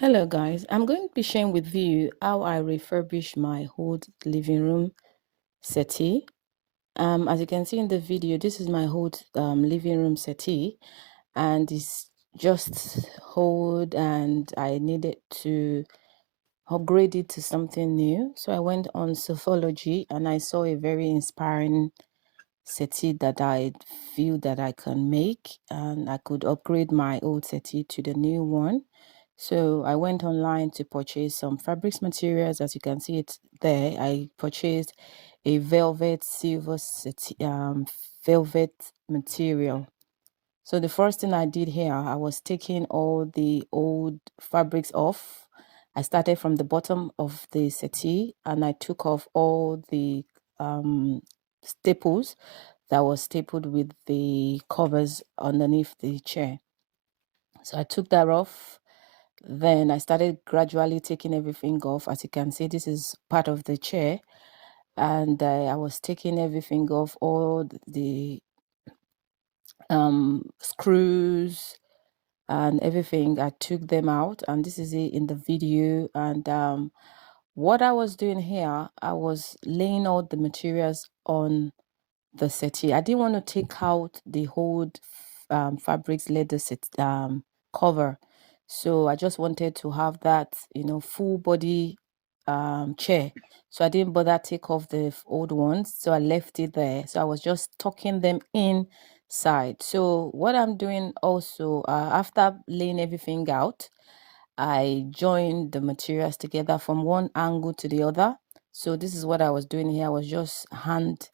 Hello guys, I'm going to be sharing with you how I refurbish my old living room settee. As you can see in the video, this is my old living room settee, and it's just old and I needed to upgrade it to something new. So I went on Sofology and I saw a very inspiring settee that I feel that I can make, and I could upgrade my old settee to the new one. So I went online to purchase some fabrics materials. As you can see it there, I purchased a velvet silver settee, velvet material. So the first thing I did here, I was taking all the old fabrics off. I started from the bottom of the settee and I took off all the staples that was stapled with the covers underneath the chair. So I took that off. Then I started gradually taking everything off. As you can see, this is part of the chair. And I was taking everything off, all the screws and everything. I took them out, and this is it in the video. And what I was doing here, I was laying all the materials on the settee. I didn't want to take out the whole fabrics leather set cover, so I just wanted to have that, full body chair. So I didn't bother take off the old ones, so I left it there. So I was just tucking them inside. So what I'm doing also, after laying everything out, I joined the materials together from one angle to the other. So this is what I was doing here. I was just hand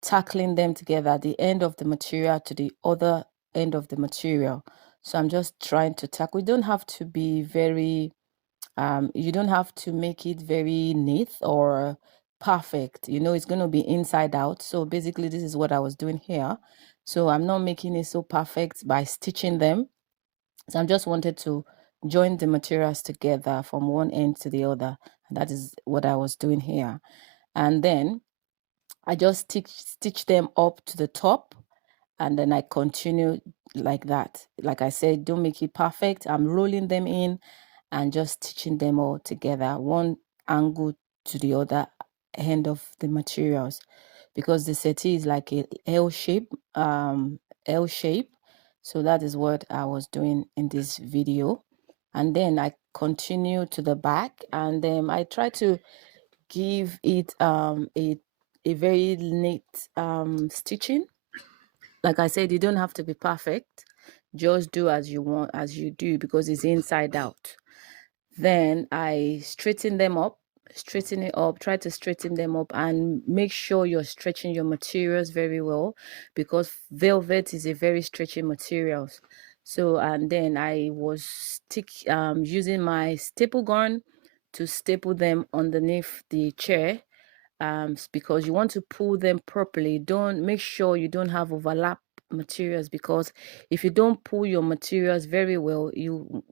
tackling them together, the end of the material to the other end of the material. So I'm just trying to tackle. We don't have to be very you don't have to make it very neat or perfect. It's going to be inside out. So basically this is what I was doing here. So I'm not making it so perfect by stitching them. So I just wanted to join the materials together from one end to the other. And that is what I was doing here. And then I just stitch them up to the top, and then I continue like that. Like I said, don't make it perfect. I'm rolling them in and just stitching them all together, one angle to the other end of the materials, because the settee is like a L shape. L shape. So that is what I was doing in this video. And then I continue to the back, and then I try to give it a very neat stitching. Like I said, you don't have to be perfect, just do as you want, as you do, because it's inside out. Then I straighten it up, try to straighten them up, and make sure you're stretching your materials very well, because velvet is a very stretchy materials. So, and then I was using my staple gun to staple them underneath the chair, because you want to pull them properly. Don't make sure you don't have overlap materials, because if you don't pull your materials very well,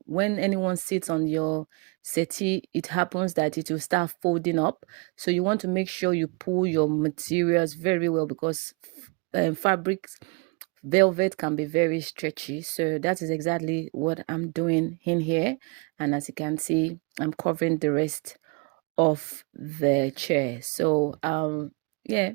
when anyone sits on your settee, it happens that it will start folding up. So you want to make sure you pull your materials very well, because fabrics, velvet can be very stretchy. So that is exactly what I'm doing in here. And as you can see, I'm covering the rest of the chair. So yeah.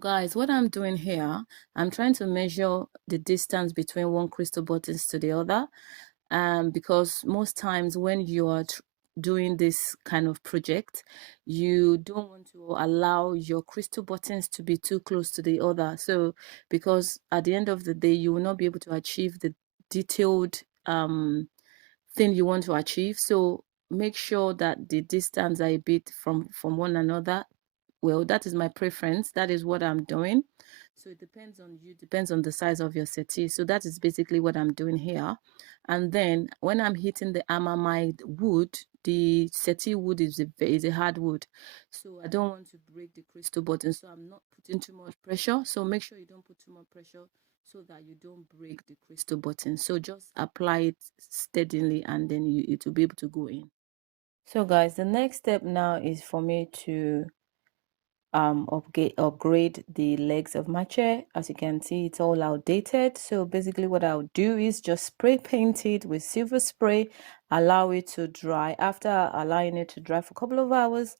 Guys, what I'm doing here, I'm trying to measure the distance between one crystal buttons to the other, because most times when you are doing this kind of project, you don't want to allow your crystal buttons to be too close to the other. So because at the end of the day, you will not be able to achieve the detailed thing you want to achieve. So make sure that the distance are a bit from one another. Well, that is my preference. That is what I'm doing. So it depends on you, depends on the size of your settee. So that is basically what I'm doing here. And then when I'm hitting the amamide wood, the settee wood is a hard wood. So I don't want to break the crystal button. So I'm not putting too much pressure. So make sure you don't put too much pressure so that you don't break the crystal button. So just apply it steadily and then it will be able to go in. So guys, the next step now is for me to upgrade the legs of my chair. As you can see, it's all outdated. So basically what I'll do is just spray paint it with silver spray, allow it to dry. After allowing it to dry for a couple of hours,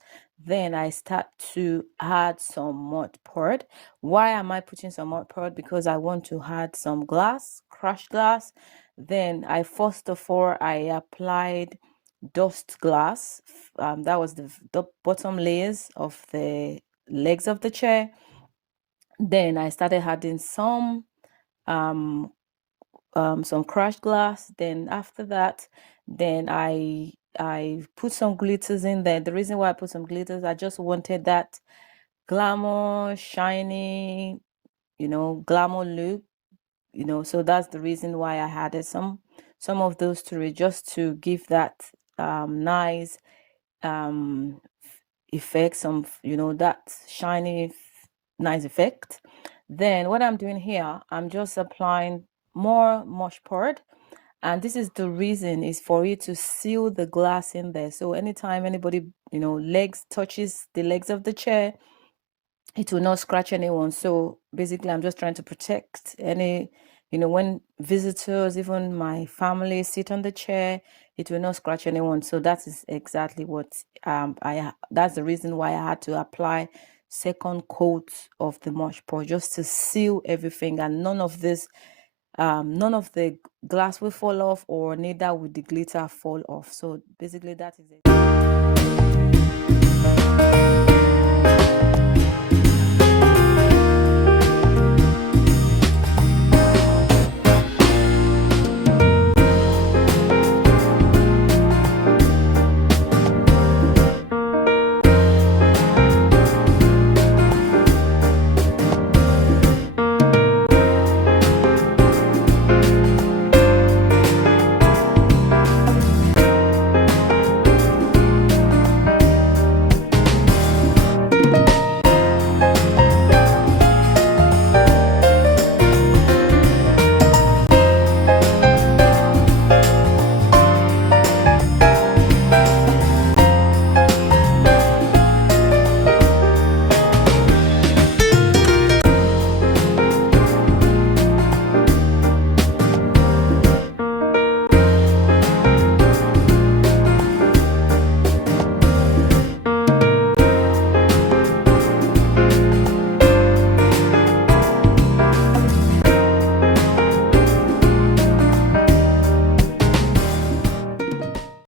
then I start to add some mud poured. Why am I putting some mud poured? Because I want to add some glass, crushed glass. Then I first of all I applied dust glass. That was the bottom layers of the legs of the chair. Then I started adding some crushed glass. Then after that, then I put some glitters in there. The reason why I put some glitters, I just wanted that glamour, shiny, glamour look, so that's the reason why I added some of those to it, just to give that nice effect, some that shiny nice effect. Then what I'm doing here, I'm just applying more mosh poured, and this is the reason is for you to seal the glass in there. So anytime anybody legs touches the legs of the chair, it will not scratch anyone. So basically I'm just trying to protect any when visitors, even my family, sit on the chair, it will not scratch anyone. So that is exactly what that's the reason why I had to apply second coat of the mosh pour, just to seal everything, and none of the glass will fall off, or neither will the glitter fall off. So basically that is it.